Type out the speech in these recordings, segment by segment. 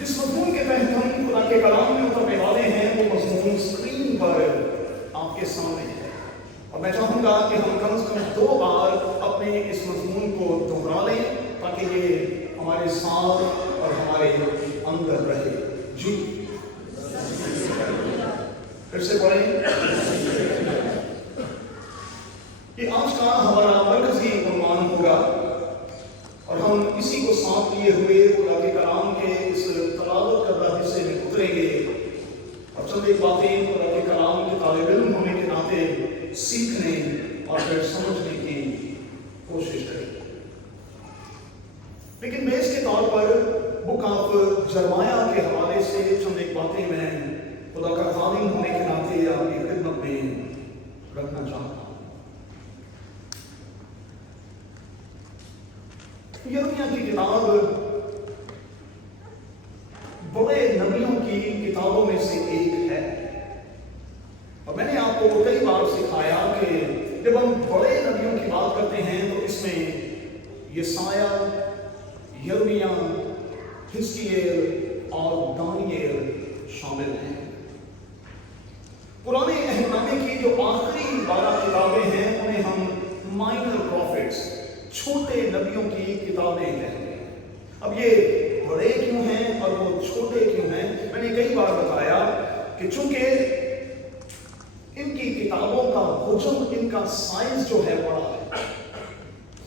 जिस मजमून के तहत हम खुदा के कलाम में उतरने वाले हैं वो मजमून स्क्रीन पर आपके सामने है, और मैं चाहूँगा कि हम कम से कम 2 बार अपने इस मजमून को दोहरा लें ताकि ये हमारे साथ और हमारे अंदर रहे। जी फिर से पढ़ें। ये आज का हमारा मरकजी उन्वान होगा और हम इसी को साथ लिए हुए खुदा के कलाम के इस तलावत करदा हिस्से में उतरेंगे और चंद एक बातें खुदा के कलाम के तालिब इल्म होने के नाते सीखने और फिर समझने की कोशिश करेंगे। लेकिन बेस के तौर पर बुक ऑफ जरमाया के हवाले से चंद एक बातें मैं खुदा का खादिम होने के नाते आपकी खिदमत में रखना चाहता हूँ। यिर्मयाह की किताब बड़े नबियों की किताबों में से एक है, और मैंने आपको कई बार सिखाया कि जब हम बड़े नबियों की बात करते हैं तो इसमें यशाया, यिर्मयाह, हिजकियेल और दानियेल शामिल हैं। पुराने अहदनामे की जो आखिरी 12 किताबें हैं उन्हें हम माइनर प्रॉफिट्स, छोटे नबियों की किताबें कहते हैं। अब ये बड़े क्यों हैं और वो छोटे क्यों हैं, मैंने कई बार बताया कि चूंकि इनकी किताबों का हुजम, इनका साइज जो है बड़ा है,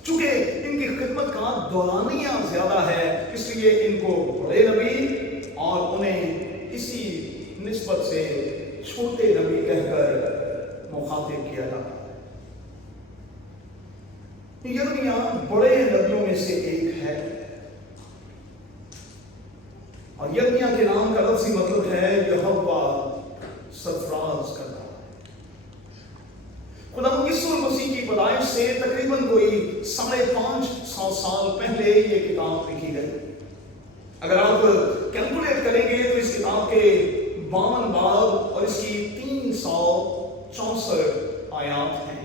चूंकि इनकी खिदमत का दौरानिया ज्यादा है, इसलिए इनको बड़े नबी और उन्हें इसी निस्बत से छोटे नबी कहकर मुखातिब किया जाता है। यिर्मयाह बड़े नबियों में से एक है, और यिर्मयाह के नाम का लफ्ज़ी मतलब है यहोवा सरफराज करना। खुदा यीशु मसीह की पैदाइश से तकरीबन कोई 550 साल पहले ये किताब लिखी गई। अगर आप कैलकुलेट करेंगे तो इस किताब के 52 बाब और इसकी 364 आयात हैं।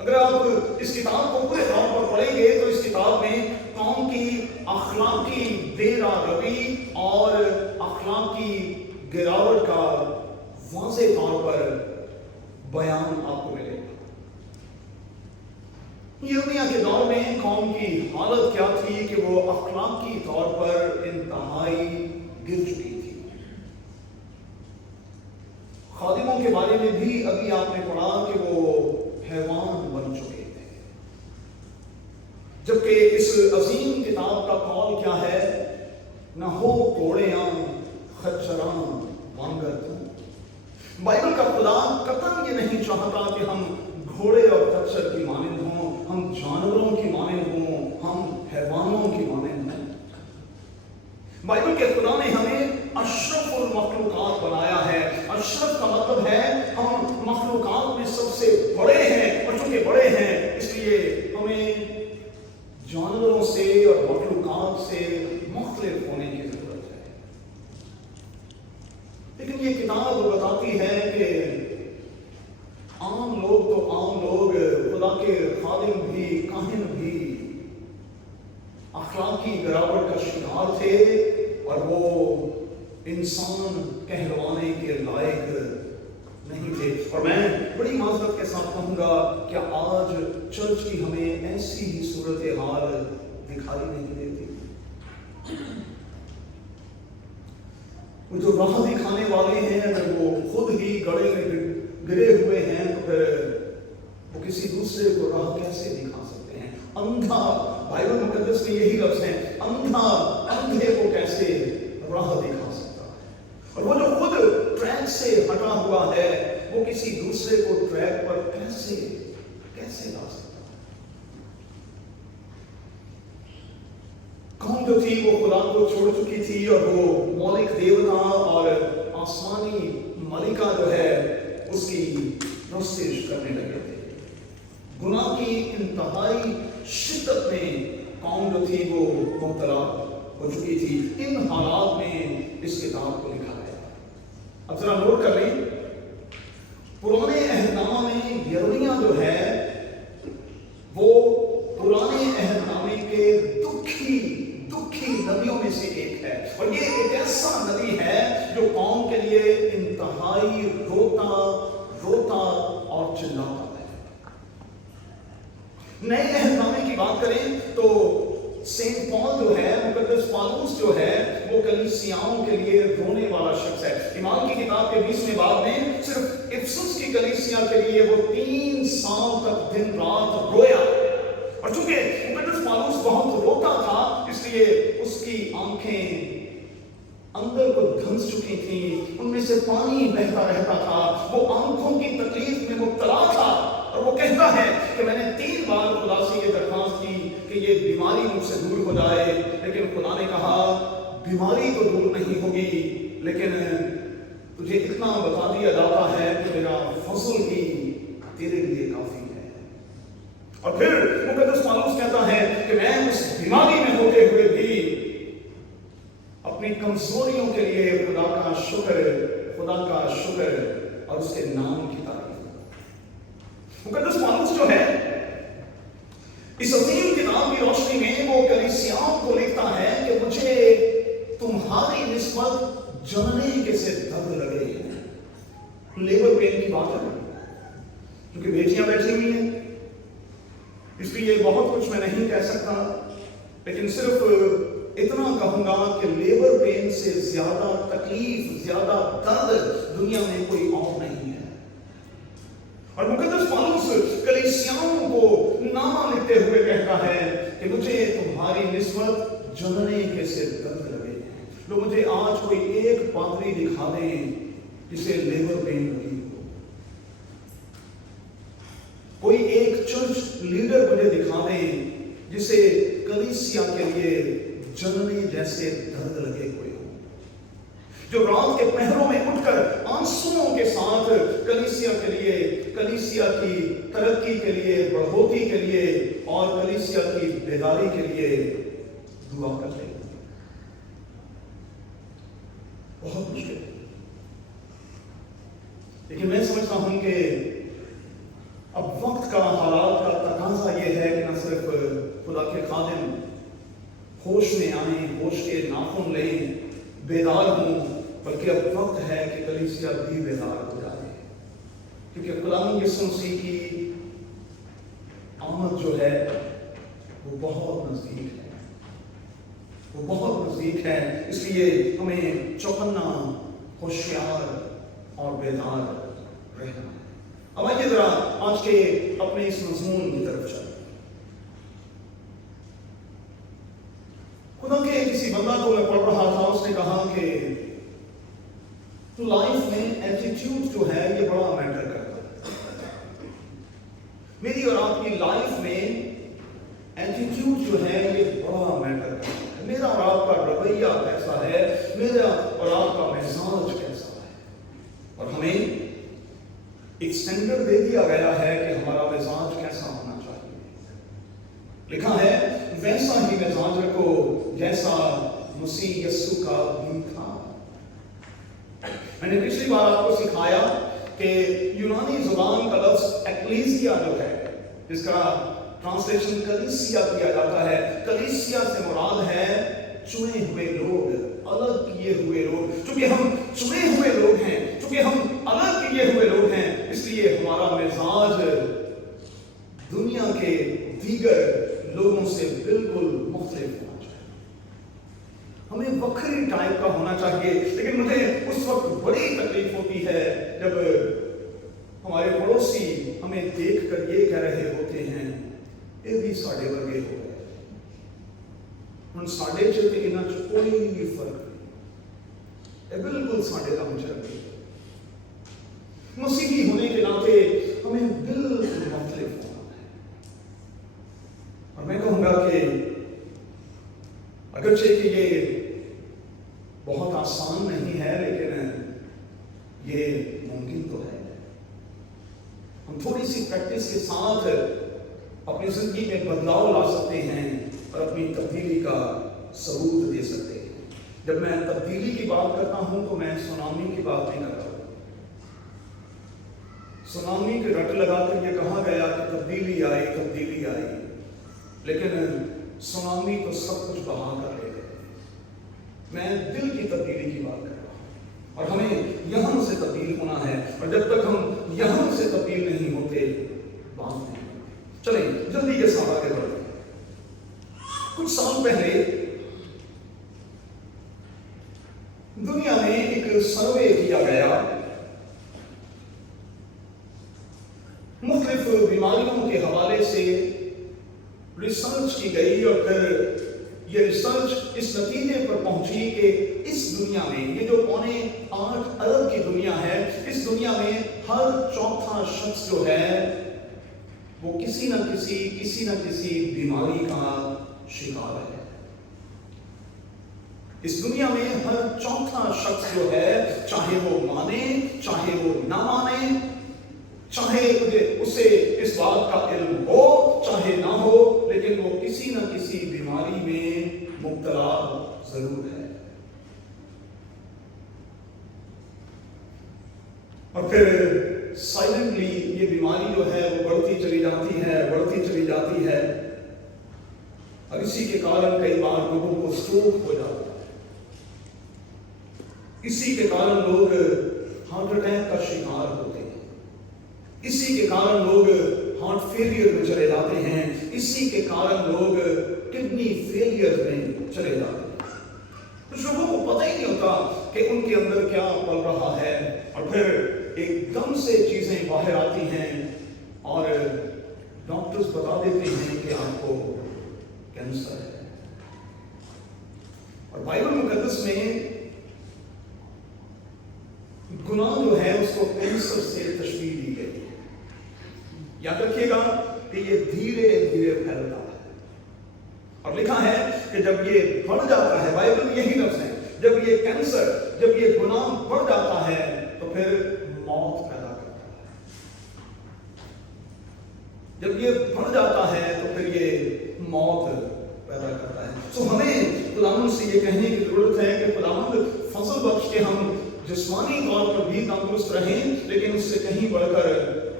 अगर आप इस किताब को पूरे तौर पर पढ़ेंगे तो इस किताब में कौम की अखलाकी बेरा रवी और अखलाकी गिरावट का वाज़ेह तौर पर बयान आपको मिलेगा। यिर्मयाह के दौर में कौम की हालत क्या थी कि वो अखलाकी तौर पर इंतहाई गिर चुकी थी। खादिमों के बारे में भी अभी आपने पढ़ा कि वो हैवान बन चुके थे, जबकि इस अजीम किताब का कौल क्या है, न हो कोड़ियां खच्चरां वांगर तुम। बाइबल का खुदा कतई ये नहीं चाहता कि हम घोड़े और खच्चर की मानिंद हों, हम जानवरों की मानिंद हों, हम हैवानों की मानिंद हों। बाइबल के खुदा ने हमें अशरफुल मखलूकात बनाया है। अशरफ का मतलब है हम मखलूकात में सबसे बड़े हैं, और चूंकि बड़े हैं इसलिए हमें जानवरों से और मखलूकात से मुख्तलिफ होने की जरूरत है। लेकिन ये किताब बताती है कि आम लोग तो आम लोग, खुदा के खादिम भी, काहिन भी अखलाकी गिरावट का शिकार थे और वो इंसान कहलवाने के लायक नहीं थे। और मैं बड़ी माजरत के साथ कहूंगा कि आज चर्च की हमें ऐसी ही सूरत हाल दिखाई नहीं देती। वो जो राह दिखाने वाले हैं अगर वो खुद ही गड़े में गिरे हुए हैं तो फिर वो किसी दूसरे को राह कैसे दिखा सकते हैं। अंधा, बाइबल मुकद्दस में यही लफ्ज़ है, अंधा अंधे को कैसे राह दिखा सकता है। और वो जो खुद ट्रैक से हटा हुआ है वो किसी दूसरे को ट्रैक पर कैसे ला सकता है। कौन जो थी वो खुदा को छोड़ चुकी थी और वो मौलिक देवता और आसमानी मलिका जो है उसकी प्रस्तिश करने लगे थे। गुनाह की इंतहाई शिद्दत में कौम जो थी वो मुब्तला हो चुकी थी। इन हालात में इस किताब को लिखा गया। अब जरा नोट कर लें, पुराने अहदनामा में यिर्मयाह जो है वो पुराने अहदनामे के दुखी नबियों में से भाई रोता रोता और चिल्लाता है। नए अहदनामे की बात करें तो सेंट पॉल जो है, मुकद्दस पौलुस जो है, वो कलीसियाओं के लिए रोने वाला शख्स है। ईमान की किताब के 20वें बाब में सिर्फ इफिसुस की कलीसिया के लिए वो 3 साल तक दिन रात रोया। और चूंकि मुकद्दस पौलुस बहुत रोता था, इसलिए उसकी आंखें अंदर को धंस चुकी थी, उनमें से पानी बहता रहता था, वो आंखों की तकलीफ में मुब्तला था। और वो कहता है कि मैंने 3 बार खुदा से ये दरख्वास्त की कि ये बीमारी मुझसे दूर हो जाए, लेकिन खुदा ने कहा बीमारी तो दूर नहीं होगी, लेकिन तुझे इतना बता दिया जाता है कि मेरा फजल ही तेरे लिए काफी है। और फिर मुकद्दस पौलुस कहता है कि मैं उस बीमारी में होते हुए भी अपनी कमजोरियों के लिए खुदा का शुक्र और उसके नाम की तारीफ। मुकद्दस पौलुस जो है, इस अजीम किताब की रोशनी में वो कलीसियाओं को लिखता है कि मुझे तुम्हारी निस्बत जनने के से दर्द लगे। लेबर पेन की बात है, क्योंकि बेटियां बैठी हुई हैं, इसलिए बहुत कुछ मैं नहीं कह सकता, लेकिन सिर्फ इतना कहूंगा कि लेबर पेन से ज्यादा तकलीफ, ज्यादा दर्द दुनिया में कोई और नहीं है। और मुकद्दस पौलुस कलीसियाओं को नामा लिखते हुए कहता है कि मुझे तुम्हारी निस्बत जनने के से दर्द लगे। तो मुझे आज कोई एक पादरी दिखा दें जिसे लेबर पेन लगी हो, कोई एक चर्च लीडर मुझे दिखा दें जिसे कलीसिया के लिए जनने जैसे दर्द लगे हुए हो, जो रात के पहरों में उठकर आंसुओं के साथ कलीसिया के लिए, कलीसिया की तरक्की के लिए, बढ़ोतरी के लिए और कलीसिया की बेदारी के लिए दुआ करते हैं। बहुत मुश्किल है, लेकिन मैं समझता हूं कि अब वक्त का, हालात का तकाजा यह है कि न सिर्फ खुदा के खादिम होश में आए, होश के नाखून लें, बेदार हों, बल्कि अब वक्त है कि कलीसिया भी बेदार हो जाए, क्योंकि खुदावंद यीशु मसीह की आमद जो है वो बहुत नजदीक है, वो बहुत नजदीक है। इसलिए हमें चौकन्ना, होशियार और बेदार रहना है। अब आइए जरा आज के अपने इस मजमून की तरफ चलें। खुदा के किसी बंदा को मैं पढ़ रहा था, उसने कहा कि लाइफ में एटीट्यूड जो है ये बड़ा मैटर करता है। मेरी और आपकी लाइफ में एटीट्यूड जो है ये बड़ा मैटर करता है। मेरा और आपका रवैया कैसा है, मेरा और आपका मिजाज कैसा है, और हमें एक स्टैंडर्ड दे दिया गया है कि हमारा मिजाज कैसा होना चाहिए। लिखा है वैसा ही मिजाज रखो जैसा मसीह यीशु का भी था। मैंने पिछली बार आपको सिखाया कि यूनानी जुबान का लफ्ज एक्लीसिया जो है, जिसका ट्रांसलेशन कलीसिया किया जाता है, कलीसिया से मुराद है चुने हुए लोग, अलग किए हुए लोग। चूंकि हम चुने हुए लोग हैं, चूंकि हम अलग किए हुए लोग हैं, इसलिए हमारा मिजाज दुनिया के दीगर लोगों से बिल्कुल मुख्तलिफ होना चाहिए। हमें वक्री टाइप का होना चाहिए। लेकिन मुझे उस वक्त बड़ी तकलीफ होती है जब हमारे पड़ोसी हमें देख कर ये कह रहे होते हैं ये भी साढ़े वर्गे हो गए, हम साढ़े चलते इन्ना च कोई भी फर्क नहीं, बिल्कुल साढ़े का मुझे मसीही होने के नाते हमें बिल्कुल मुख्तलिफ होना है। और मैं कहूंगा कि अगरचे कि ये बहुत आसान नहीं है, लेकिन ये मुमकिन तो है। हम थोड़ी सी प्रैक्टिस के साथ अपनी जिंदगी में बदलाव ला सकते हैं और अपनी तब्दीली का सबूत दे सकते हैं। जब मैं तब्दीली की बात करता हूं तो मैं सुनामी की बात नहीं करता। सुनामी के रट लगाकर यह कहा गया कि तब्दीली आई, तब्दीली आई, लेकिन सुनामी तो सब कुछ बहा कर ले गए। मैं दिल की तब्दीली की बात कर रहा हूं। اور ہمیں یہاں سے تبدیل ہونا ہے، اور جب تک ہم یہاں سے تبدیل نہیں ہوتے بات نہیں۔ چلیں جلدی کے ساتھ آگے بڑھیں۔ کچھ سال پہلے دنیا میں ایک سروے کیا گیا، مختلف بیماریوں کے حوالے سے ریسرچ کی گئی، اور پھر یہ ریسرچ اس نتیجے پر پہنچی کہ اس دنیا میں، یہ جو 8.25 ارب کی دنیا ہے، اس دنیا میں ہر چوتھا شخص جو ہے وہ کسی نہ کسی بیماری کا شکار ہے۔ اس دنیا میں ہر چوتھا شخص جو ہے، چاہے وہ مانے چاہے وہ نہ مانے، چاہے اسے اس بات کا علم ہو چاہے نہ ہو، لیکن وہ کسی نہ کسی بیماری میں مبتلا ضرور ہے۔ اور پھر سائلنٹلی یہ بیماری جو ہے وہ بڑھتی چلی جاتی ہے، اور اسی کے کارن کئی بار لوگوں کو اسٹروک ہو جاتا ہے، اسی کے کارن لوگ ہارٹ اٹیک کا شکار ہوتے ہیں، اسی کے کارن لوگ ہارٹ فیلئر میں چلے جاتے ہیں، اسی کے کارن لوگ کڈنی فیلئر میں چلے جاتے ہیں۔ کچھ لوگوں کو پتہ ہی نہیں ہوتا کہ ان کے اندر کیا پل رہا ہے، اور پھر ایک دم سے چیزیں باہر آتی ہیں اور ڈاکٹرز بتا دیتے ہیں کہ آپ کو کینسر ہے۔ اور بائبل مقدس میں گناہ جو ہے اس کو کینسر سے تشبیہ دی گئی ہے۔ یاد رکھیے گا کہ یہ دھیرے دھیرے پھیلتا ہے، اور لکھا ہے کہ جب یہ بڑھ جاتا ہے، بائبل میں یہی لفظ ہے، جب یہ کینسر، جب یہ گناہ بڑھ جاتا ہے تو پھر موت پیدا کرتا ہے۔ جب یہ بڑھ جاتا ہے تو پھر یہ موت پیدا کرتا ہے۔ سو ہمیں خداوند سے یہ کہنے کی ضرورت ہے کہ خداوند فضل بخش کے ہم جسمانی طور پر بھی تندرست رہیں، لیکن اس سے کہیں بڑھ کر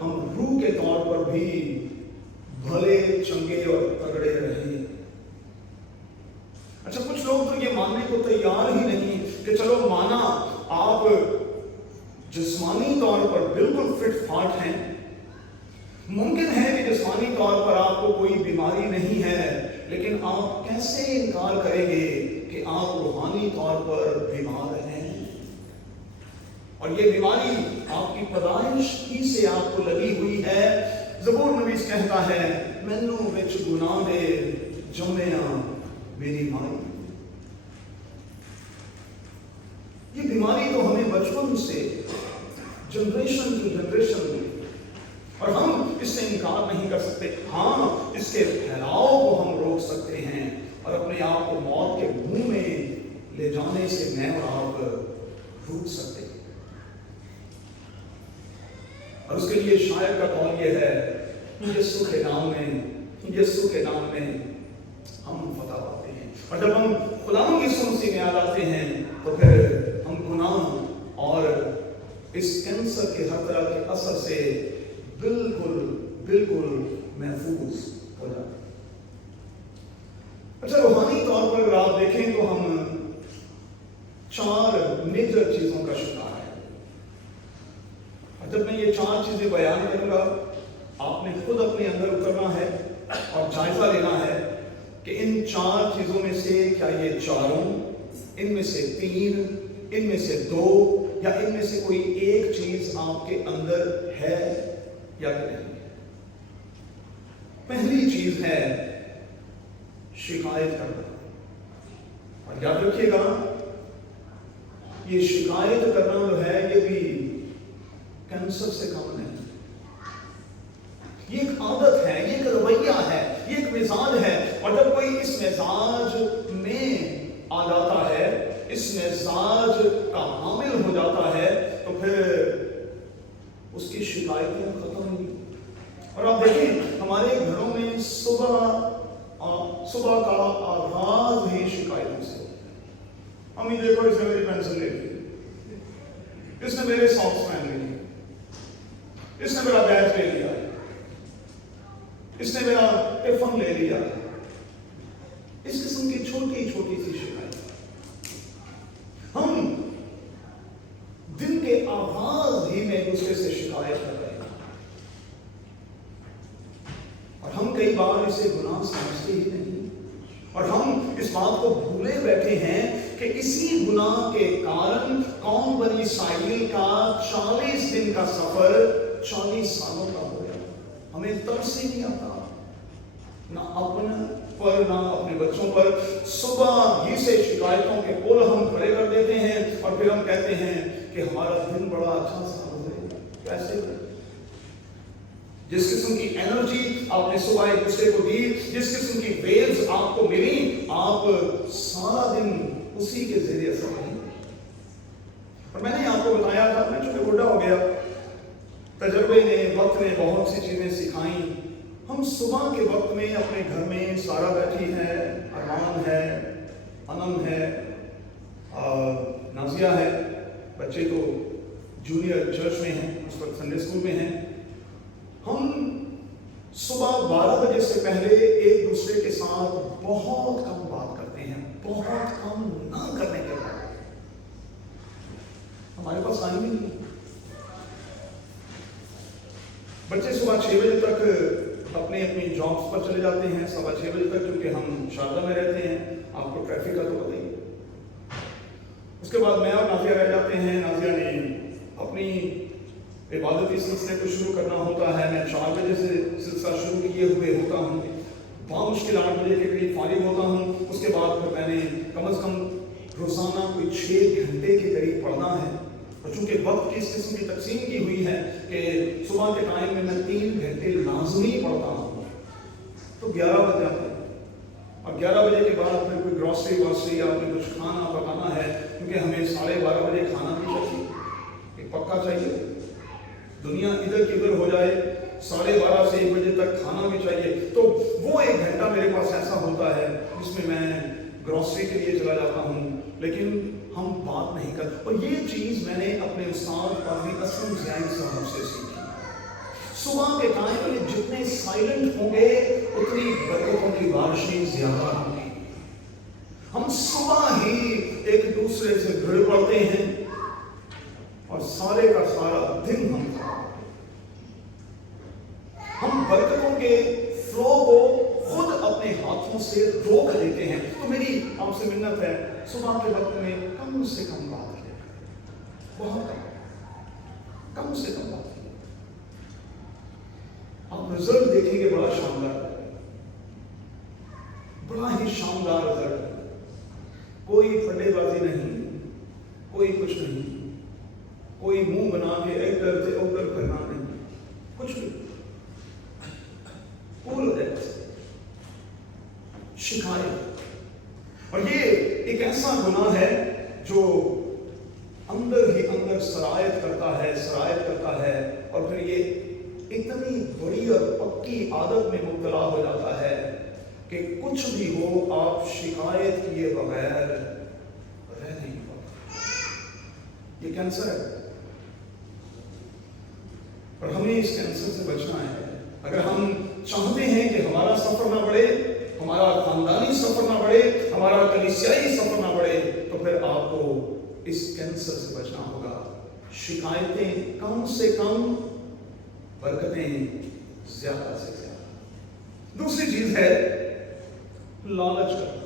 ہم روح کے طور پر بھی بھلے چنگے اور تگڑے رہیں۔ اچھا، کچھ لوگ تو یہ ماننے کو تیار ہی نہیں کہ چلو مانا آپ جسمانی طور پر بالکل فٹ فاٹ ہیں، ممکن ہے کہ جسمانی طور پر آپ کو کوئی بیماری نہیں ہے، لیکن آپ کیسے انکار کریں گے کہ آپ روحانی طور پر بیمار ہیں؟ اور یہ بیماری آپ کی پیدائش ہی سے آپ کو لگی ہوئی ہے۔ زبور نویس کہتا ہے، مینوں وچ گناہ دے جمیا میری مائی۔ یہ بیماری تو ہمیں بچپن سے جنریشن ٹو جنریشن میں، اور ہم اس سے انکار نہیں کر سکتے۔ ہاں، اس کے پھیلاؤ کو ہم روک سکتے ہیں اور اپنے آپ کو موت کے منہ میں لے جانے سے میں اور آپ روک سکتے ہیں۔ اور اس کے لیے شاعر کا قول یہ ہے، یسوع کے نام میں ہم فتح پاتے ہیں۔ اور جب ہم خداوند یسوع مسیح میں آ جاتے ہیں تو پھر ہم گناہ اور اس کینسر کے ہر طرح کے اثر سے بالکل محفوظ ہو جاتے ہیں۔ اچھا، روحانی طور پر اگر آپ دیکھیں تو ہم 4 میجر چیزوں کا شکار ہیں، اور جب میں یہ 4 چیزیں بیان کروں گا، آپ نے خود اپنے اندر اترنا ہے اور جائزہ لینا ہے کہ ان 4 چیزوں میں سے کیا یہ چاروں، ان میں سے 3، ان میں سے 2، یا ان میں سے کوئی ایک چیز آپ کے اندر ہے یا نہیں۔ پہلی چیز ہے شکایت کرنا، اور یاد رکھیے گا یہ شکایت کرنا جو ہے یہ بھی کینسر سے کم نہیں، یہ ایک عادت ہے، یہ ایک رویہ ہے، یہ ایک مزاج ہے، اور جب کوئی اس مزاج میں آ جاتا ہے، اس مزاج کا حامل ہو جاتا ہے، تو پھر اس کی شکایتیں ختم ہوئی۔ اور آپ دیکھیں ہمارے گھروں میں صبح کا آغاز ہی شکایتوں سے، امی دیکھو اس نے میری پینسل لے لی، اس نے میرے ساکس پہن لی، اس نے میرا بیگ لے لیا، اس نے میرا ٹفن لے لیا۔ اس قسم کی چھوٹی چھوٹی سی شکایت ہم दूसरे से शिकायत कर रहे हैं, और हम कई बार इसे गुनाह समझते ही नहीं, और हम इस बात को भूले बैठे हैं कि इसी गुनाह के कारण कौम बनी इस्राएल का 40 दिन का सफर 40 सालों का हो गया। हमें तब से नहीं आता, ना अपने पर ना अपने बच्चों पर। सुबह ही से शिकायतों के पुल हम खड़े कर देते हैं, और फिर हम कहते हैं कि हमारा दिन बड़ा अच्छा सा हो गया। कैसे? जिस किस्म की एनर्जी आपने सुबह एक दूसरे को दी, जिस किस्म की वेव्स आपको मिली, आप सारा दिन उसी के जरिए से रहे। और मैंने आपको बताया था, मैं चूंकि बुढ़ा हो गया, तजर्बे ने, वक्त ने बहुत सी चीजें सिखाई। हम सुबह के वक्त में अपने घर में, सारा बैठी है, अरमान है, अनम है, नाजिया है, बच्चे तो जूनियर चर्च में हैं, उस वक्त संडे स्कूल में हैं। हम सुबह 12 बजे से पहले एक दूसरे के साथ बहुत कम बात करते हैं, बहुत कम ना करने के बाद। हमारे पास टाइम ही नहीं। बच्चे सुबह 6 बजे तक अपने अपनी जॉब्स पर चले जाते हैं, 6:15 बजे तक, क्योंकि हम शारदा में रहते हैं, आपको ट्रैफिक का तो पता ही। उसके बाद मैं और नाजिया रह जाते हैं। नाजिया ने अपनी इबादती सिलसिले को शुरू करना होता है। मैं 4 बजे से सिलसिला शुरू किए हुए होता हूँ, बहुत मुश्किल 8 बजे के करीब फारिग होता हूँ। उसके बाद फिर मैंने कम से कम रोजाना कोई 6 घंटे के करीब पढ़ना है, और चूंकि वक्त की इस किस्म की तकसीम की हुई है कि सुबह के टाइम में मैं 3 घंटे लाजमी पढ़ता हूँ, तो 11 बज जाते हैं। और 11 बजे के बाद फिर कोई ग्रॉसरी वॉसरी या फिर कुछ खाना पकाना है, क्योंकि हमें 12:30 बजे खाना भी चाहिए, एक पक्का चाहिए। दुनिया इधर की उधर हो जाए, 12:30 से 1 बजे तक खाना भी चाहिए। तो वो 1 घंटा मेरे पास ऐसा होता है जिसमें मैं ग्रॉसरी के लिए चला जाता हूँ, लेकिन हम बात नहीं कर। और ये चीज मैंने अपने उस्ताद पादरी असलम ज़ैन साहब से सीखी। सुबह के टाइम में जितने साइलेंट होंगे उतनी बरकतों की बारिशें ज्यादा होंगी। हम सुबह ही एक दूसरे से भिड़ पड़ते हैं और सारे का सारा दिन हम बरकतों के फ्लो को खुद अपने हाथों से रोक लेते हैं। तो मेरी आपसे मिन्नत है, सुबह के वक्त में कम से कम बात करें, बहुत कम से कम बात करें। आप रिजल्ट देखेंगे बड़ा शानदार, बड़ा ही शानदार रिजल्ट। कोई फटेबाजी नहीं, कोई कुछ नहीं, कोई मुंह बना के इधर से उधर करना नहीं, कुछ भी पूर्ण शिकायत। और ये एक ऐसा गुनाह है जो अंदर ही अंदर सरायत करता है और फिर ये इतनी बड़ी और पक्की आदत में मुब्तला हो जाता है कि कुछ भी हो आप शिकायत किए बगैर रह नहीं पाते। ये कैंसर है और हमें इस कैंसर से बचना है। अगर हम चाहते हैं कि हमारा सफर ना बढ़े, हमारा खानदानी सफर ना बढ़े, हमारा कलीसियाई सफर ना बढ़े, तो फिर आपको इस कैंसर से बचना होगा। शिकायतें कम से कम, बरकतें ज्यादा से ज्यादा। दूसरी चीज है लालच करना।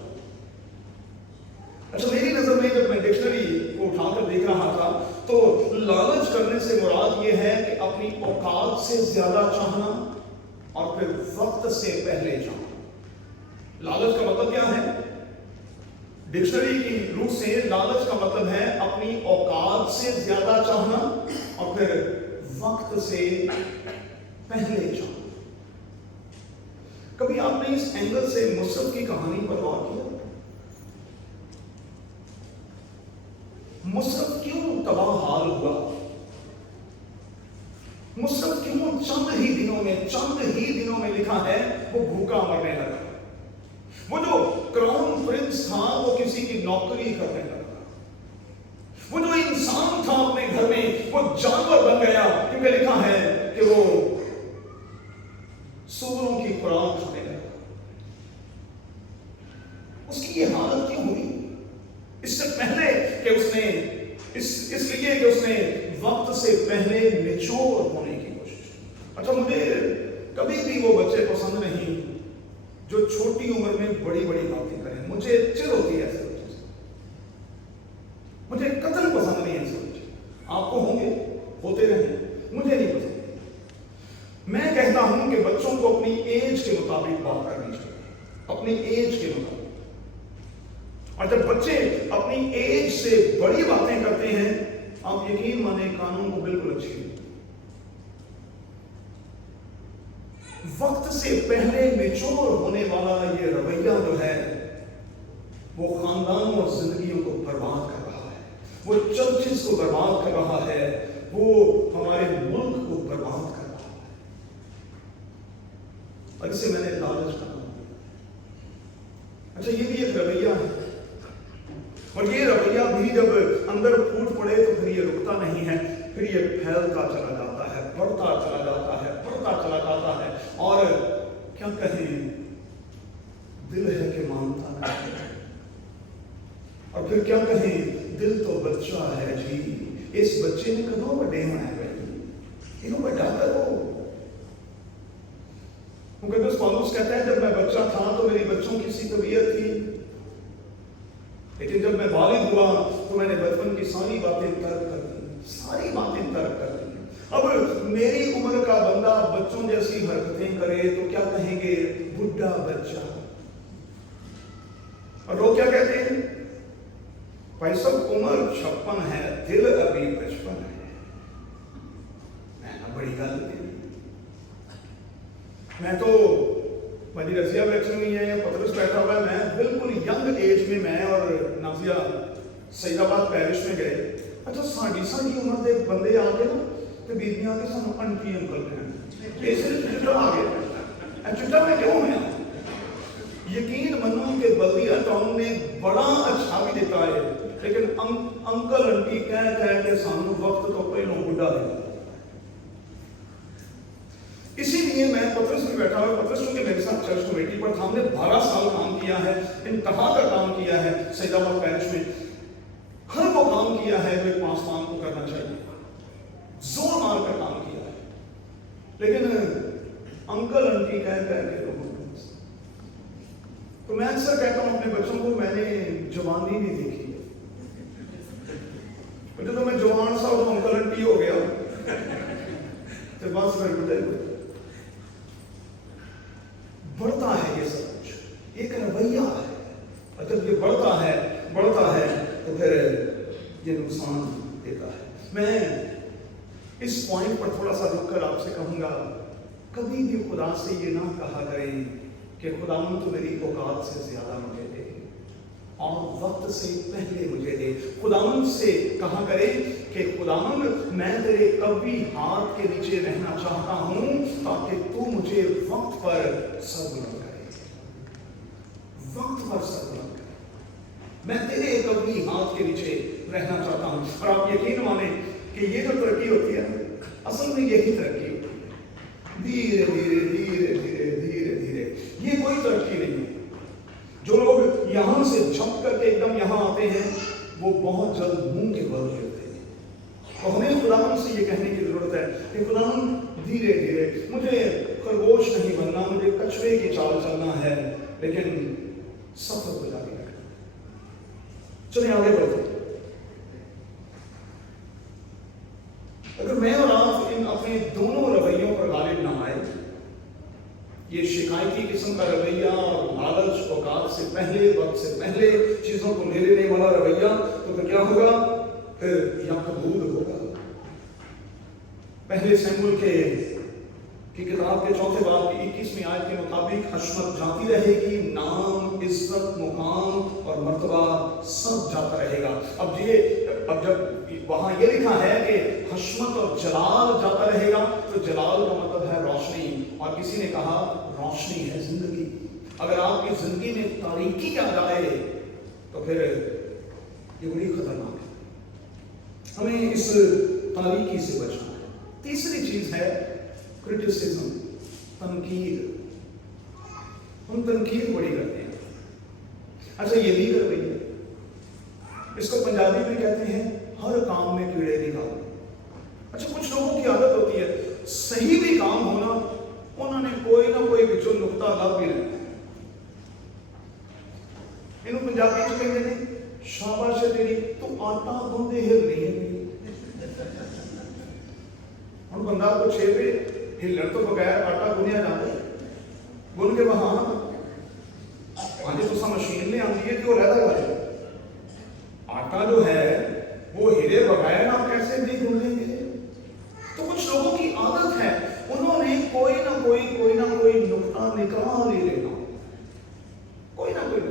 अच्छा, मेरी नजर में जब मैं डिक्शनरी को उठाकर देख रहा था तो लालच करने से मुराद ये है कि अपनी औकात से ज्यादा चाहना और फिर वक्त से पहले चाहना। लालच का मतलब क्या है? डिक्शनरी की रूह से लालच का मतलब है अपनी औकात से ज्यादा चाहना और फिर वक्त से पहले चाहना। कभी आपने इस एंगल से मुसअब की कहानी पर गौर किया? मुसअब क्यों तबाह हाल हुआ? मुसअब क्यों चंद ही दिनों में लिखा है वो भूखा मरने लगा। वो जो क्राउन प्रिंस था वो किसी की नौकरी करने लगा। वो जो इंसान था अपने घर में वो जानवर बन गया, क्योंकि लिखा है कि वो सूअरों की खुराक खाने लगा। उसकी ये हालत क्यों हुई? इससे पहले कि उसने اس لیے کہ اس نے وقت سے پہلے میچور ہونے کی کوشش کی۔ اچھا، مجھے کبھی بھی وہ بچے پسند نہیں جو چھوٹی عمر میں بڑی بڑی باتیں کریں، مجھے چڑ ہوتی ہے ایسے بچے سے، مجھے قتل پسند نہیں ہے ایسے بچے۔ آپ کو ہوں گے، ہوتے رہیں، مجھے نہیں پسند۔ میں کہتا ہوں کہ بچوں کو اپنی ایج کے مطابق بات کرنی چاہیے، اپنی ایج کے مطابق۔ اور جب بچے اپنی ایج سے بڑی باتیں کرتے ہیں، آپ یقین مانیں قانون کو بالکل اچھی نہیں۔ وقت سے پہلے میچور ہونے والا یہ رویہ جو ہے وہ خاندانوں اور زندگیوں کو برباد کر رہا ہے، وہ چرچز کو برباد کر رہا ہے، وہ ہمارے ملک کو برباد کر رہا ہے۔ اور اسے میں نے لالچ کہا۔ اچھا، یہ بھی ایک رویہ ہے، اور یہ رویہ بھی جب اندر پھوٹ پڑے تو پھر یہ رکتا نہیں ہے، پھر یہ پھیلتا چلا جاتا ہے، بڑھتا چلا جاتا ہے، بڑھتا چلا جاتا ہے، اور کیا کہیں، دل ہے کہ مانتا نہیں، اور پھر کیا کہیں، دل تو بچہ ہے جی، اس بچے نے کدوں بڑے ہونا ہے بھائی، یہ بڑا کرو۔ مقدس پالوس کہتا ہے جب میں بچہ تھا تو میری بچوں کی سی طبیعت تھی، لیکن جب میں بالغ ہوا تو میں نے بچپن کی ساری باتیں ترک کر دی، ساری باتیں ترک کر دی۔ اب میری عمر کا بندہ بچوں جیسی حرکتیں کرے تو کیا کہیں گے، بڈھا بچہ۔ اور لوگ کیا کہتے ہیں، بھائی صاحب عمر 56 ہے، دل ابھی 55 ہے۔ میں بڑی گل کی، میں تو مجھے رضیہ بیٹھی ہوئی ہے، پطرس بیٹھا ہوا ہے، میں بالکل ینگ ایج میں، میں اور نازیہ سعید آباد پیرش میں گئے۔ اچھا، ساڑھی عمر دے بندے آ گئے نا، تو بیبیاں آ کے سانو انٹی انکل کہنے، اس لیے چٹا آ گیا۔ چٹا میں کیوں ہوا؟ یقین منو کہ بلدیہ ٹاؤن نے بڑا اچھا بھی دیتا ہے، لیکن انکل انٹی کہہ کے سانو وقت تو پہلوں بڈھا دیتا۔ اسی لیے میں پطرس میں بیٹھا ہوا، پطرس چونکہ میرے ساتھ چرچ کمیٹی پر تھا، ہم نے 12 سال کام کیا ہے، انتہا کا کام کیا ہے سعید آباد پیرش میں، ہر وہ کام کیا ہے جو ایک پاسبان کو کرنا چاہیے، زور مار کر کام کیا ہے، لیکن انکل انٹی کہہ کے لوگوں تو میں اکثر کہتا ہوں اپنے بچوں کو، میں نے جوانی نہیں دیکھی، جب میں جوان سا تو انکل انٹی ہو گیا تو بس میں بڑھتا ہے یہ سب کچھ، ایک رویہ ہے، اور جب یہ بڑھتا ہے تو پھر یہ نقصان دیتا ہے۔ میں اس پوائنٹ پر تھوڑا سا رک کر آپ سے کہوں گا، کبھی بھی خدا سے یہ نہ کہا کریں کہ خداوند تو میری اوقات سے زیادہ مجھے دے اور وقت سے پہلے مجھے دے۔ خداوند سے کہا کرے کہ خداوند میں تیرے قوی ہاتھ کے نیچے رہنا چاہتا ہوں تاکہ تو مجھے وقت پر سربلند کرے، وقت پر سربلند کرے، میں تیرے قوی ہاتھ کے نیچے رہنا چاہتا ہوں۔ اور آپ یقین مانیں کہ یہ جو ترقی ہوتی ہے اصل میں یہی ترقی ہوتی ہے، دھیرے دھیرے دھیرے دھیرے دھیرے دھیرے، یہ کوئی ترقی نہیں ہے۔ جو لوگ یہاں سے جھپ کر کے ایک دم یہاں آتے ہیں وہ بہت جلد منہ کے بل گرتے ہیں، اور ہمیں خداوند سے یہ کہنے کی ضرورت ہے کہ خداوند دھیرے دھیرے، مجھے خرگوش نہیں بننا، مجھے کچھوے کی چال چلنا ہے، لیکن سفر کو جاری رکھنا۔ چلیں آگے بڑھتے ہیں۔ اگر میں اور آپ ان اپنے دونوں رویوں پر غالب نہ آئے، یہ شکایتی قسم کا رویہ اور لالچ، اوقات سے پہلے، وقت سے پہلے چیزوں کو لے لینے والا رویہ، تو پھر کیا ہوگا؟ پھر یقبود ہوگا۔ پہلے سیموئیل کی کتاب کے 4 باب کی 21ویں آیت کے مطابق حشمت جاتی رہے گی، نام، عزت، مقام اور مرتبہ سب جاتا رہے گا۔ اب جب وہاں یہ لکھا ہے کہ حشمت اور جلال جاتا رہے گا تو جلال کا مطلب ہے روشنی، اور کسی نے کہا روشنی ہے زندگی۔ اگر آپ کی زندگی میں تاریکی آ جائے تو پھر یہ بڑی خطرناک ہے، ہمیں اس تاریکی سے بچنا ہے۔ تیسری چیز ہے کرٹیسزم، تنقید۔ ہم تنقید بڑی کرتے ہیں۔ اچھا، یہ بھی کر رہی ہے، اس کو پنجابی میں کہتے ہیں ہر کام میں کیڑے نکالنے. اچھا کچھ لوگوں کی عادت ہوتی ہے صحیح بھی کام ہونا انہوں نے کوئی نہ کوئی بچوں نقطہ لگ بھی لینا. انہوں پنجابی چ کہتے ہیں شاباش ہے تیری تو آٹا گوندے ہل نہیں ہے. ہوں بندہ پوچھے پہ ہلن تو بغیر آٹا گنیا جاتا ہے گن کے وہاں ہاں جی تو مشین نے آتی ہے کہ وہ رہتا ہے آٹا جو ہے وہ ہلے بغیر آپ کیسے نہیں گن لیں گے. تو کچھ لوگوں کی عادت ہے انہوں نے کوئی نہ کوئی نقطہ نکال ہی لینا کوئی نہ کوئی.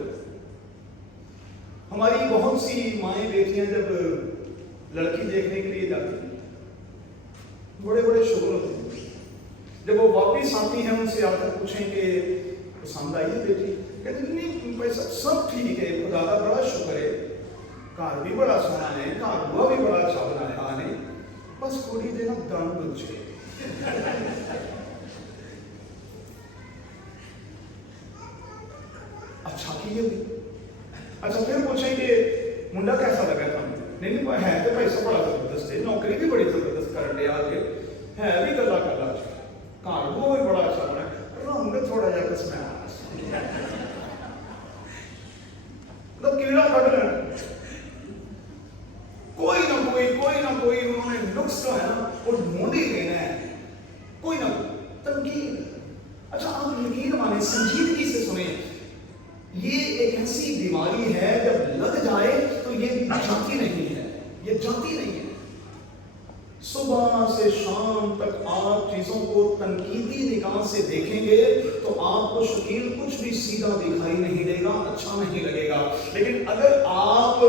ہماری بہت سی مائیں بیٹیاں جب لڑکی دیکھنے کے لیے جاتی ہیں بڑے بڑے شغل ہوتے ہیں. جب وہ واپس آتی ہیں ان سے آ کر پوچھیں کہ پسند آئی ہے بیٹی کہتے نہیں پیسہ سب ٹھیک ہے خدا کا بڑا شکر ہے گھر بھی بڑا سونا ہے گھر بوا بھی بڑا اچھا بنایا نے بس کوڑی دینا دن بچے. اچھا کیے بھی اچھا پھر پوچھیں کہ منڈا کیسا لگا تھا نہیں کوئی ہے تو پیسہ بڑا زبردست ہے نوکری بھی بڑی زبردست کر لیا آگے ہے بھی گلا گلا گھر وہ بھی بڑا اچھا بنا رنگ تھوڑا جا کس میں مطلب کیڑا کٹ لینا کوئی نہ کوئی انہوں نے نقص جو ہے نا وہ ڈھونڈ ہی لینا ہے کوئی نہ کوئی تنقید. اچھا آپ یقین مانیں سنجیدگی سے سنیں یہ ایک ایسی بیماری ہے جب لگ جائے تو یہ جاتی نہیں ہے یہ جاتی نہیں ہے. صبح سے شام تک آپ چیزوں کو تنقیدی نگاہ سے دیکھیں گے تو آپ کو شکیل کچھ بھی سیدھا دکھائی نہیں دے گا اچھا نہیں لگے گا. لیکن اگر آپ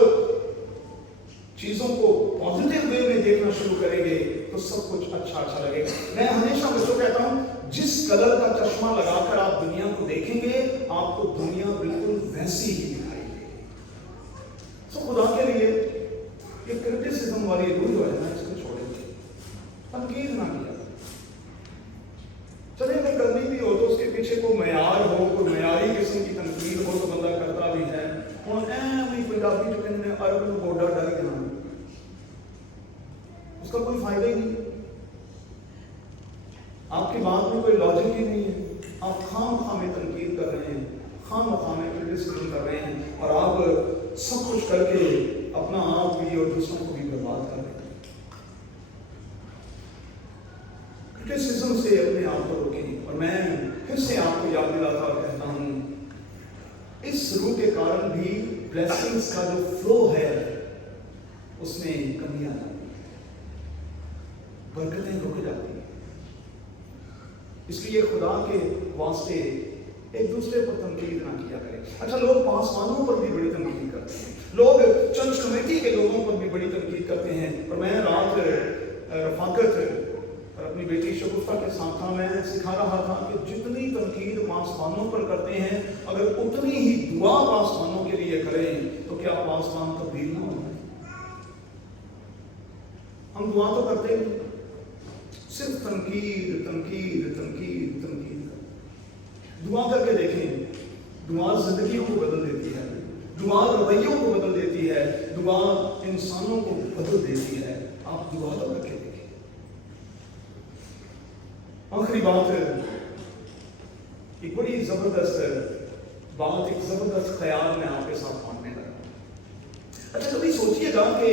چیزوں کو پازیٹیو وے میں دیکھنا شروع کریں گے تو سب کچھ اچھا لگے گا. میں ہمیشہ بچوں کہتا ہوں جس کلر کا چشمہ لگا کر آپ دنیا کو دیکھیں گے آپ کو دنیا بالکل ویسی ہی دکھائی دے گی. تو خدا کے لیے یہ کرٹیسزم والی روح جو ہے نا اس کو چھوڑیں گے تنقید نہ کیا. چلے اگر کرنی بھی ہو تو اس کے پیچھے کوئی معیار ہو کوئی معیاری قسم کی تنقید ہو تو بندہ کرتا بھی ہے. ہوں ایویں پنجابی جو کہتے ہیں عرب کو گوڈا ڈائی دینا اس کا کوئی فائدہ ہی نہیں. آپ کی بات میں کوئی لاجک ہی نہیں ہے. آپ خام خواہ تنقید کر رہے ہیں خام خواہ کرٹیسزم کر رہے ہیں اور آپ سب کچھ کر کے اپنا آپ بھی اور دوسروں کو بھی برباد کر رہے ہیں. کرٹیسزم سے اپنے آپ کو روکیں. اور میں پھر سے آپ کو یاد دلاتا اور کہتا ہوں اس روح کے کارن بھی بلیسنگز کا جو فلو ہے اس میں کمی آ جاتی ہے برکتیں رک جاتی ہیں. اس لیے خدا کے واسطے ایک دوسرے پر تنقید نہ کیا کرے. اچھا لوگ پاسبانوں پر بھی بڑی تنقید کرتے ہیں لوگ چرچ کمیٹی کے لوگوں پر بھی بڑی تنقید کرتے ہیں. اور میں رات رفاقت اور اپنی بیٹی شگفتہ کے ساتھ تھا میں سکھا رہا تھا کہ جتنی تنقید پاسبانوں پر کرتے ہیں اگر اتنی ہی دعا پاسبانوں کے لیے کریں تو کیا پاسبان تبدیل نہ ہو جائے. ہم دعا تو کرتے ہیں صرف تنقید تنقید تنقید تنقید. دعا کر کے دیکھیں دعا زندگیوں کو بدل دیتی ہے دعا رویوں کو بدل دیتی ہے دعا انسانوں کو بدل دیتی ہے. آپ دعا تو کر کے دیکھیں. آخری بات ایک بڑی زبردست بات ایک زبردست خیال میں آپ کے ساتھ ماننے لگا. اچھا کبھی سوچئے گا کہ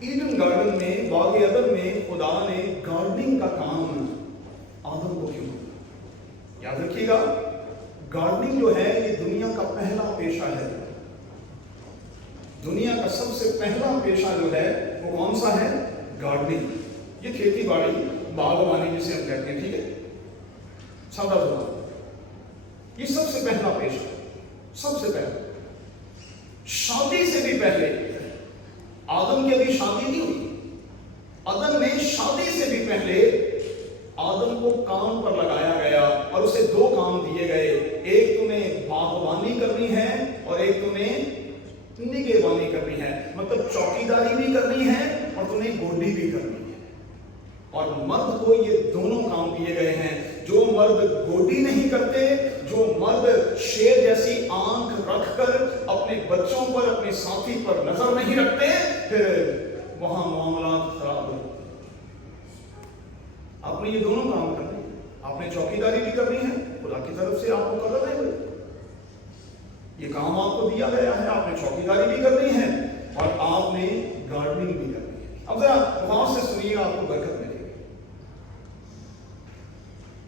ایڈن گارڈن میں باغ عدن میں خدا نے گارڈننگ کا کام آدم کو کیوں دیا. یاد رکھیے گا گارڈننگ جو ہے یہ دنیا کا پہلا پیشہ ہے. دنیا کا سب سے پہلا پیشہ جو ہے وہ کون سا ہے گارڈننگ. یہ کھیتی باڑی باغبانی جسے ہم کہتے ہیں ٹھیک ہے سادہ زبان یہ سب سے پہلا پیشہ سب سے پہلا. شادی سے بھی پہلے آدم کی ابھی شادی نہیں ہوئی. عدن میں شادی سے بھی پہلے آدم کو کام پر لگایا گیا اور اسے دو کام دیے گئے. ایک تمہیں باغبانی کرنی ہے اور ایک تمہیں نگہبانی کرنی ہے. مطلب چوکیداری بھی کرنی ہے اور تمہیں گوڈی بھی کرنی ہے. اور مرد کو یہ دونوں کام دیے گئے ہیں. جو مرد گوڈی نہیں کرتے جو مرد شیر جیسی آنکھ رکھ کر اپنے بچوں پر اپنے ساتھی پر نظر نہیں رکھتے फिर वहां मामलात खराब हो। आपने ये दोनों काम करने हैं, आपने चौकीदारी भी करनी है, खुदा की तरफ से आपको कर रहे हैं, ये काम आपको दिया गया है, आपने चौकीदारी भी करनी है और आपने गार्डनिंग भी करनी है। अब जरा वहां से सुनिए, आपको बरकत मिलेगी।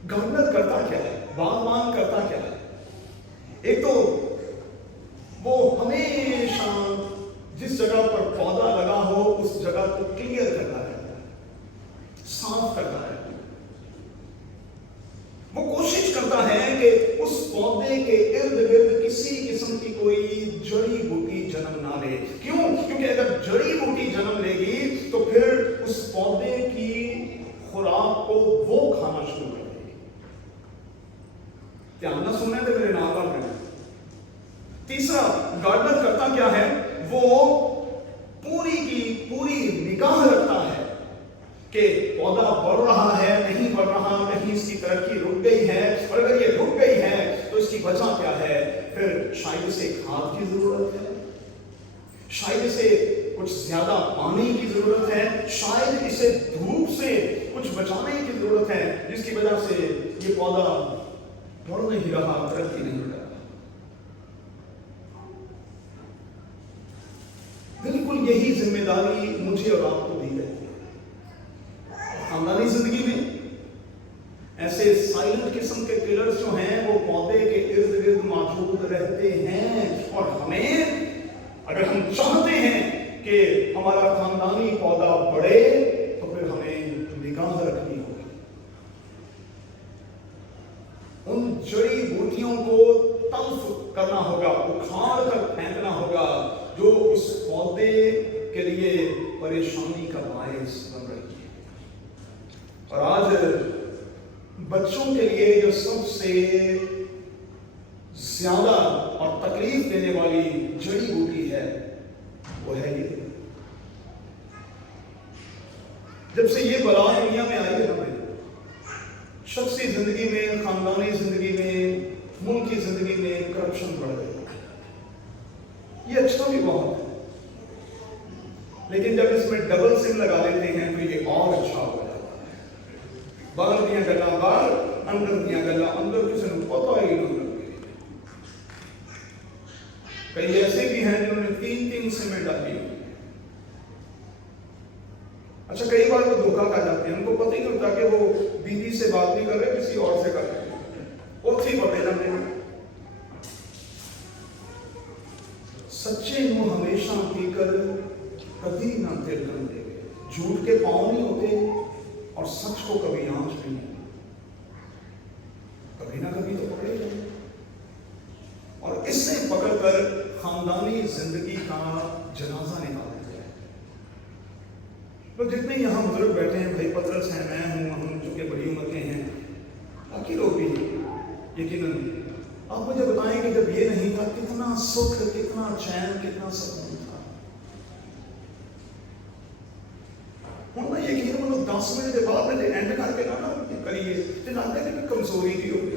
गार्डनर करता क्या है, बागबान करता क्या है? एक तो वो हमेशा जिस जगह पर पौधा लगा हो उस जगह को क्लियर करता रहता है, साफ करता है। वो कोशिश करता है कि उस पौधे के इर्द गिर्द किसी किस्म की कोई जड़ी बूटी जन्म ना ले। क्यों? क्योंकि अगर जड़ी बूटी जन्म लेगी तो फिर उस पौधे की खुराक को वो खाना शुरू कर देगी। ध्यान ना सुनने थे मेरे नाम में। तीसरा, गार्डनर करता क्या है? वो पूरी की पूरी निगाह रखता है कि पौधा बढ़ रहा है, नहीं बढ़ रहा, कहीं इसकी तरक्की रुक गई है, और अगर ये रुक गई है तो इसकी वजह क्या है? फिर शायद इसे खाद की जरूरत है, शायद इसे कुछ ज्यादा पानी की जरूरत है, शायद इसे धूप से कुछ बचाने की जरूरत है, जिसकी वजह से ये पौधा बढ़ नहीं रहा, तरक्की नहीं कर रहा। बिल्कुल यही जिम्मेदारी मुझे और आपको दी गई है। खानदानी जिंदगी में ऐसे साइलेंट किस्म के किलर्स जो हैं वो पौधे के इर्द गिर्द मौजूद रहते हैं, और हमें, अगर हम चाहते हैं कि हमारा खानदानी पौधा बढ़े तो फिर हमें निगाह रखनी होगी। उन जड़ी बूटियों को तल्फ करना होगा, उखाड़ कर फेंकना होगा जो उस पौधे के लिए परेशानी का बायस बन रही है। और आज बच्चों के लिए जो सबसे ज्यादा और तकलीफ देने वाली जड़ी बूटी है वो है ये। जब से ये बला दुनिया में आई है, हमें शख्सी जिंदगी में, खानदानी जिंदगी में, मुल्क की जिंदगी में करप्शन बढ़ गई। ये अच्छा भी बहुत है, लेकिन जब इसमें डबल सिम लगा लेते हैं तो ये और अच्छा हो जाता है। बाहर दिया गला बाहर, अंदर दिया गला अंदर, किसी को पता ही नहीं लगती। कई ऐसे भी हैं जिन्होंने 3-3 सिमें डाली। अच्छा, कई बार वो धोखा खा जाते हैं, उनको पता ही नहीं होता कि वो बीवी से बात नहीं कर रहे, किसी और से कर रहे हैं, वो थी पड़े ना। सच्चे मुंह हमेशा पीकर कभी ना तिलकन देंगे, झूठ के पांव नहीं होते और सच को कभी आंच नहीं होती, कभी ना कभी तो पकड़े जाएंगे। और इससे पकड़कर खानदानी जिंदगी का जनाजा निकाला जाए। तो जितने यहाँ बुजुर्ग बैठे हैं, भाई पतरस हैं, मैं हूँ, हम चूंकि बड़ी उम्र के हैं, बाकी लोग भी यकीनन, आप मुझे बताएं कि जब ये नहीं था कितना सुख, कितना चैन, कितना सुकून था। ਹੁਣ ਮੈਂ ਯਕੀਨ ਮੈਨੂੰ 10 ਮਿੰਟ ਦੇ ਬਾਅਦ ਮੈਂ ਐਂਡ ਕਰਕੇ ਨਾ ਕਰੀਏ ਤੇ ਲੱਗਦਾ ਕਿ ਕਮਜ਼ੋਰੀ ਦੀ ਹੋ ਗਈ।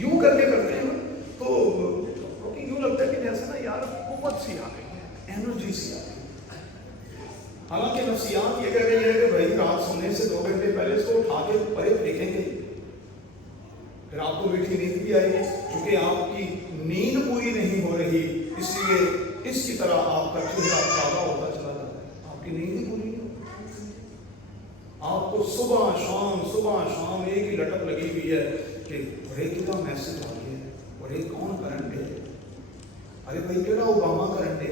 यूं करके करते हैं तो यूं लगता है कि जैसे ना यार कुव्वत सी आ गई है, एनर्जी सी आ गई। हालांकि नफ्सियात ये कह रही है कि भाई रात सोने से 2 घंटे पहले इसको उठा के परे फेंकेंगे, फिर आपको मीठी नींद भी आएगी। क्योंकि आपकी नींद पूरी नहीं हो रही, इसलिए इसकी तरह आपका चेहरा काला होता चला जाता है, आपकी नींद ही पूरी नहीं होती। आपको सुबह शाम एक ही लटक लगी हुई है कि अरे कितना मैसेज आ गया है, अरे कौन करन दे, अरे भाई केड़ा ओबामा करन दे,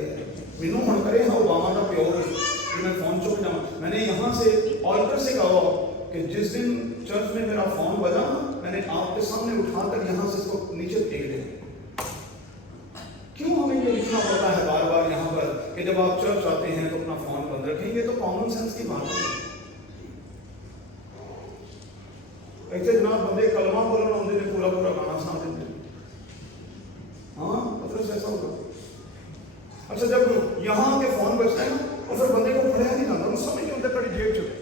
मैनू हुण करे हाँ ओबामा का प्यो कि मैं फोन चुक जाऊँ। मैंने यहाँ से ऑल्टर से कहा कि जिस दिन चर्च में मेरा फोन बजा, मैंने आपके सामने उठाकर यहाँ से इसको नीचे फेंक दिया। क्यों हमें ये लिखना पड़ता है बार बार यहाँ पर कि जब आप चर्च आते हैं तो अपना फोन बंद रखेंगे? तो कॉमन सेंस की बात है। ऐसे जनाब बंदे कलमा बोलना होंगे ने पूरा गाना सुना देते, हाँ मतलब ऐसा होगा। अच्छा, जब यहाँ के फोन बजते हैं ना और फिर बंदे को फड़िया नहीं जाता, समझ नहीं होता कड़ी जेब चुके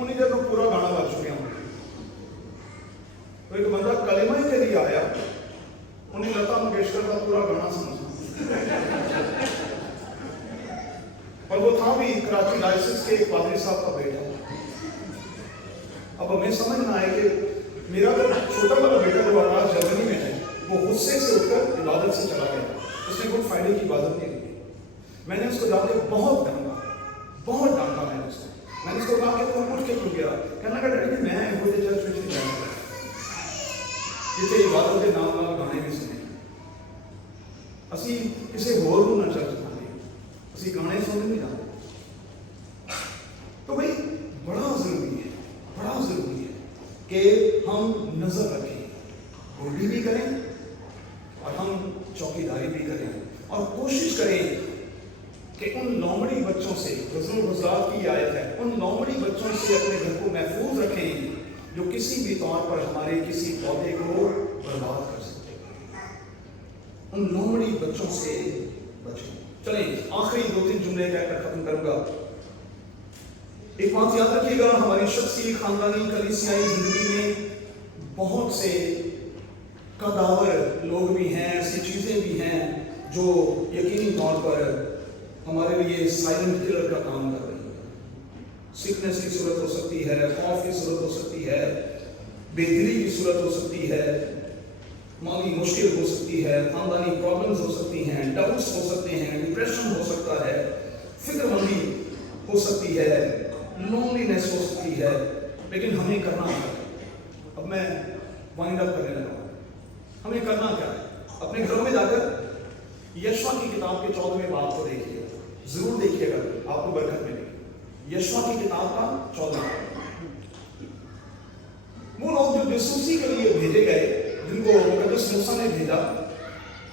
उन्हीं देर पूरा गाना बज चुके हैं। तो एक बंदा कलिमा के लिए आया, उन्हें लता मंगेशकर का पूरा गाना सुना, और वो था भी कराची डायसिस के एक पादरी साहब का बेटा। अब हमें समझ में आए कि मेरा जो छोटा वाला बेटा जो आज जर्मनी में है, वो गुस्से से उठकर इबादत से चला गया। उसने गुड फ्राइडे की इबादत नहीं की। मैंने उसको जाके बहुत डांटा मैंने उसको कहा कि तुम उठ के क्यों गया? कहने लगा डैडी मैं होते चर्च में नहीं जाऊंगा, जिसे इबादत के नाम नाल गाने भी सुने, असी किसी होर को ना चर्च जाने, असी गाने सुनने नहीं जाते। तो भाई बड़ा जरूरी है कि हम नजर रखें, ड्यूटी भी करें और हम चौकीदारी भी करें और कोशिश करें कि उन लोमड़ी बच्चों से, रसूल गुज़रात की आयत है, उन लोमड़ी बच्चों से अपने घर को महफूज रखें जो किसी भी तौर पर हमारे किसी पौधे को बर्बाद कर सकते हैं। उन लोमड़ी बच्चों से बचें। चलें आखिरी 2-3 जुमले कहकर खत्म करूंगा। एक बात याद रखिएगा, हमारी शख्सी खानदानी कलीसियाई जिंदगी में बहुत से कदावर लोग भी हैं, ऐसी चीजें भी हैं जो यकीनी तौर पर हमारे लिए साइलेंट किलर का काम कर रही है। सिकनेस की सूरत हो सकती है, खौफ की सूरत हो सकती है, बेदिली की सूरत हो सकती है, माली मुश्किल हो सकती है, खानदानी प्रॉब्लम्स हो सकती हैं, डाउट्स हो सकते हैं, डिप्रेशन हो सकता है, फिक्रमंदी हो सकती है, लोनलीनेस हो सकती है। लेकिन हमें करना क्या है? अब मैं वाइंड अप करने लगा। हमें करना क्या है? अपने घरों में जाकर यशवा की किताब के 14वें बाब को देखिए, जरूर देखिएगा, आपको बरकत मिलेगी। यशवा की किताब का 14वां। वो लोग जो जासूसी के लिए भेजे गए, जिनको मुकद्दस मूसा ने भेजा,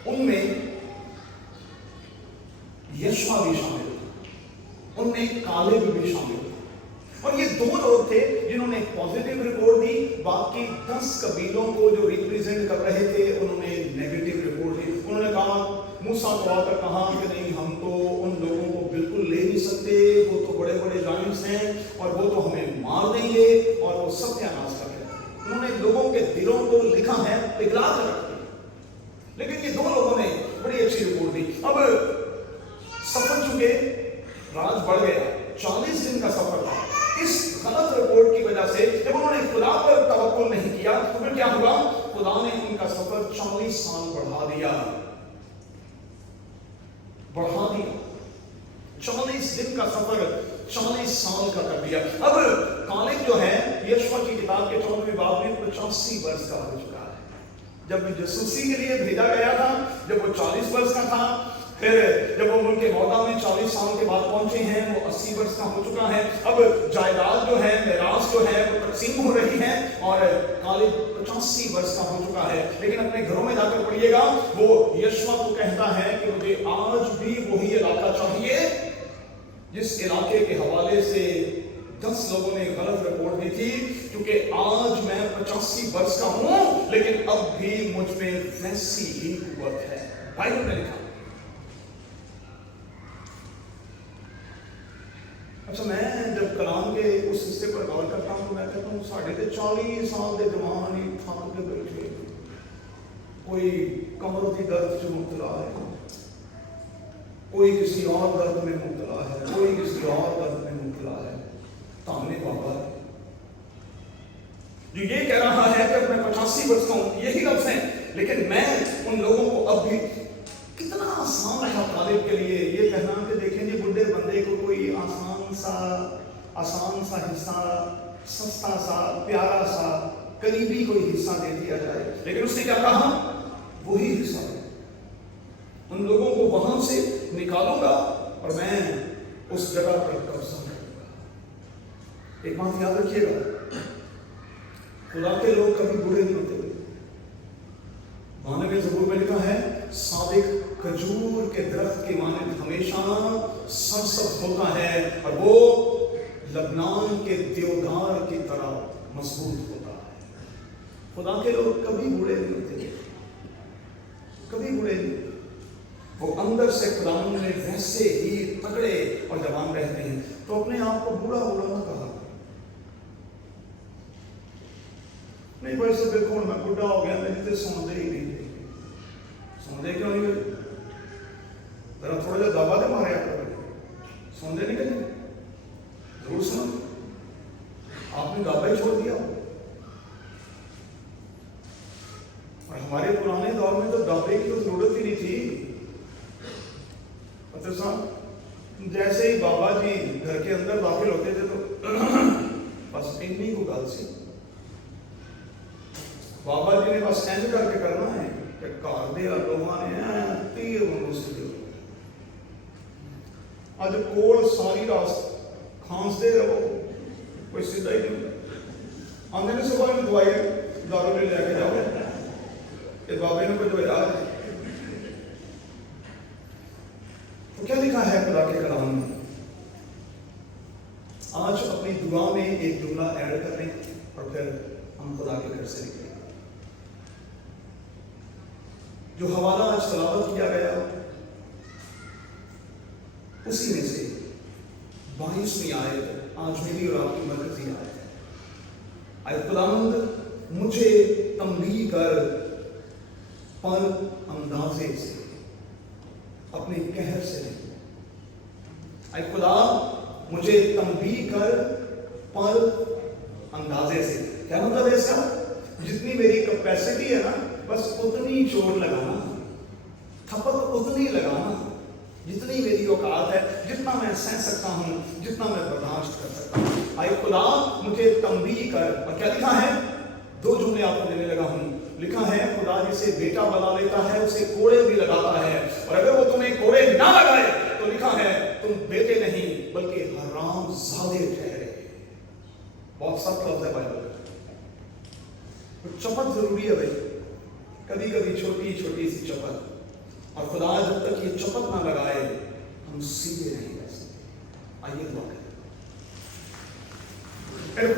उनमें यशवा भी शामिल था, उनमें कालेब भी शामिल था। और ये 2 लोग थे जिन्होंने पॉजिटिव रिपोर्ट दी, बाकी 10 कबीलों को जो रिप्रेजेंट कर रहे थे उन्होंने नेगेटिव रिपोर्ट दी। उन्होंने कहा, मूसा को आकर कहा कि नहीं, हम तो उन लोगों को बिल्कुल ले नहीं सकते, वो तो बड़े बड़े जायंट्स हैं और वो तो हमें मार देंगे और वो सत्यानाश कर देंगे। उन्होंने लोगों के दिलों को लिखा है पिघला कर रख दिया। लेकिन ये 2 लोगों ने बड़ी अच्छी रिपोर्ट दी। अब सफर चुके, राज बढ़ गया, 40 दिन का सफर था। इस गलत रिपोर्ट की वजह से जब उन्होंने खुदा पर तवक्कुल नहीं किया तो फिर क्या हुआ? खुदा ने उनका सफर 40 साल बढ़ा दिया। 40 दिन का सफर 40 साल का कर दिया। अब कालेब जो है, यशवा की किताब के 14वें बाब में 85 वर्ष का हो चुका है। जब जासूसी के लिए भेजा गया था, जब वो 40 वर्ष का था, फिर जब वो उनके मौका में 40 साल के बाद पहुंचे हैं, वो 80 वर्ष का हो चुका है। अब जायदाद जो है, मिरास जो है, वो तकसीम हो रही है और कालेब 85 वर्ष का हो चुका है। लेकिन अपने घरों में जाकर पढ़िएगा, वो यशवा को कहता है कि मुझे आज भी वही इलाका चाहिए जिस इलाके के हवाले से 10 लोगों ने गलत रिपोर्ट दी थी, क्योंकि आज मैं 85 वर्ष का हूं लेकिन अब भी मुझ में वैसी ही कुव्वत है। बाइबल में लिखा। अच्छा, मैं जब कलाम के उस हिस्से पर गौर करता हूँ तो मैं कहता हूँ साढ़े 40 साल के जवान ही थक के बैठे, कोई कमर की दर्द से मुबतला है, कोई किसी और दर्द में मुबतला है, कोई किसी और दर्द में मुबतला है। तामने बाबा जो ये कह रहा है कि मैं 85 वर्ष का हूँ, यही लफ्ज़ हैं, लेकिन मैं उन लोगों को अब भी, कितना आसान था तालिब के लिए ये कहना कि देखेंगे बुढ़े बंदे को कोई आसान सा हिस्सा, सस्ता सा, प्यारा सा, करीबी कोई हिस्सा दे दिया जाए। लेकिन उसने क्या कहा? वही हिस्सा उन लोगों को वहां से निकालूंगा और मैं उस जगह पर कब्जा करूंगा। एक बात याद रखिएगा, खुदा के लोग कभी बुरे नहीं होते। मानव ज़बूर में लिखा है, सादिक खजूर के दरख्त की मानव हमेशा सरसब्ज होता है और वो लबनान के देवदार की तरह मजबूत होता है। खुदा के लोग कभी बुरे नहीं होते, कभी बुरे नहीं। वो अंदर से खुदा में वैसे ही तगड़े और जवान रहते हैं। तो अपने आप को बुरा ना कहा, नहीं भाई से देखो मैं बुढ़ा हो गया, मेरी तो सुनते ही नहीं। सुनते क्यों नहीं? पुराने दौर में तो डब्बे की तो जरूरत ही नहीं थी। पता साहब जैसे ही बाबा जी घर के अंदर दाखिल होते थे तो बस इन्हीं को गल से बाबा जी ने बस इंज करके करना है कि घर दे लोगों ने तीर वांगू सीधे अज कोल सारी रात खांसते रहो, कोई सीधा ही नहीं आंदे ने सुबह में दवाई दारू भी लेके जाओ कि बाबे ने कोई याद। तो क्या लिखा है खुदा के कलाम में? आज अपनी दुआ में एक जुमला ऐड कर लें और फिर हम खुदा के घर से निकलें। जो हवाला आज तलावत किया गया उसी में से 22वीं आयत आज मेरी और आपकी मरकजी आयत है। आए खुदावंद मुझे तंबीह कर पर अंदाजे से अपने कहर से नहीं। आए खुदा मुझे तंबीह कर पर अंदाजे से, क्या मतलब है इसका? जितनी मेरी कैपेसिटी है ना बस उतनी चोट लगाना, थपक उतनी लगाना जितनी मेरी औकात है, जितना मैं सह सकता हूं, जितना मैं बर्दाश्त कर सकता हूं। आए खुदा मुझे तंबीह कर। और क्या लिखा है? 2 जुमले आपको देने लगा हूं। लिखा है खुदा जिसे बेटा बना लेता है उसे कोड़े भी लगाता है, और अगर वो तुम्हें कोड़े ना लगाए तो लिखा है तुम बेटे नहीं बल्कि हरामजादे ठहरे। बहुत सख्त लफ्ज़ है बाइबल का। तो चपत जरूरी है भाई, कभी कभी छोटी छोटी सी चपत, और खुदा जब तक ये चपत ना लगाए हम सीधे नहीं रह सकते। आइए दुआ करें।